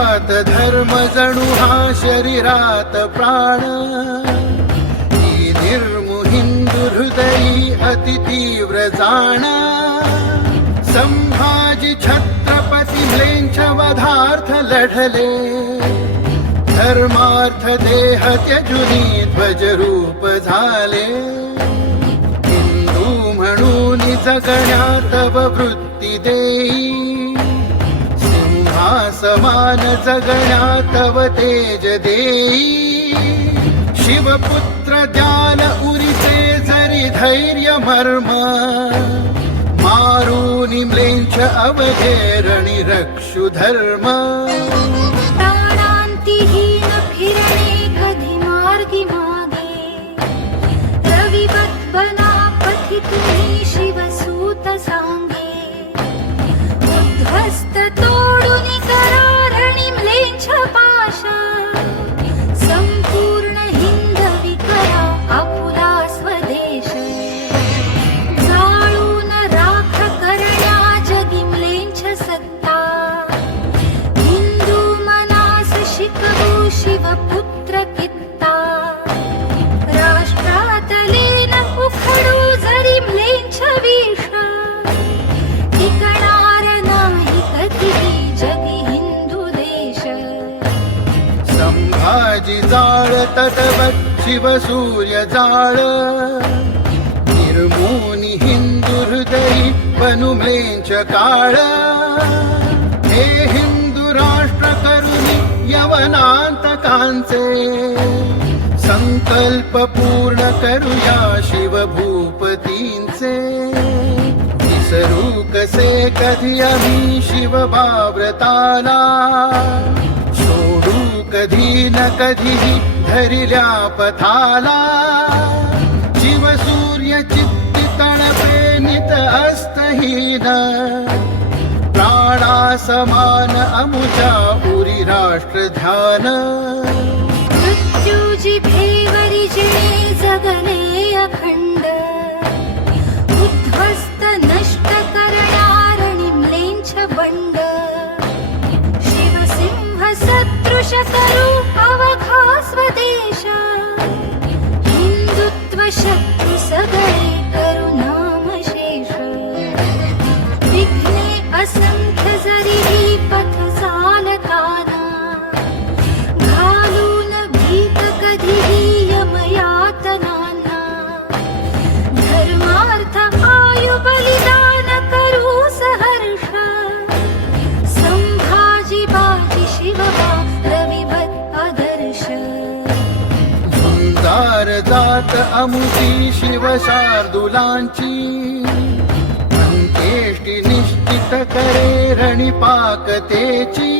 जीवात धर्म जणू हा शरीरात प्राण, ही निर्मोहिंदू हृदयी अति तीव्र जाण. संभाजी छत्रपती म्लेंछ वधार्थ लढले, धर्मार्थ देह त्यजुनी ध्वजरूप झाले. हिंदू म्हणून जगण्यात वृत्ती देई, सिंहासमान जगण्यात तेज देई. शिवपुत्र द्याल उरीचे जरी धैर्य मर्म, मारुनी म्लेंछ अवघे रणी रक्षु धर्म. प्राणांतिहीन फिरणे कधी मार्गी मागे, रविवत बना पथी तुम्ही शिवसूत सांगे. उद्ध्वस्त तोडून करा रणी म्लेंछ पाशा, संपूर्ण हिंदवी करा आपुला स्वदेश. जाळून राख करण्या जगी म्लेंछ सत्ता, हिंदू मनास शिकवू शिवपुत्र कित्ता. राष्ट्रातले न उखडू जरी म्लेंछ विष, टिकणार नाही कधीही जगी हिंदू देश. संभाजी जाळ तटवत शिव सूर्य जाळ, निर्मोनी हिंदू हृदयी बनू म्लेंछ काळ. हे हिंदू राष्ट्र करुणी यवनांतकांचे, संकल्प पूर्ण करूया शिवभूपतींचे. विसरू कसे कधी आम्ही शिवभाव्रताला, सोडू कधी न कधीही धरिल्या पथाला. शिवसूर्य चित्ती तळपे नित अस्तहीन, प्राणा समान अमुजा उरी राष्ट्र ध्यान. मृत्यू जिभेवरी जिणे जगले अखंड, उद्ध्वस्त नष्ट करणारणी म्लेंछ बंड. शिवसिंह सदृश करू अवघा स्वदेश, हिंदुत्व शत्रू सगळे करू नामशेष. विघ्ने असंख्य जरी पथ चालताना, घालून भीत कधीही यमयातनांना. धर्मार्थ आयु बलिदान करू सहर्ष, संभाजी बाजी शिवबा रविवत आदर्श. झुंजार जात अमुची शिव शार्दुलांची, अंत्येष्टी निश्चित करे रणी पाकतेची.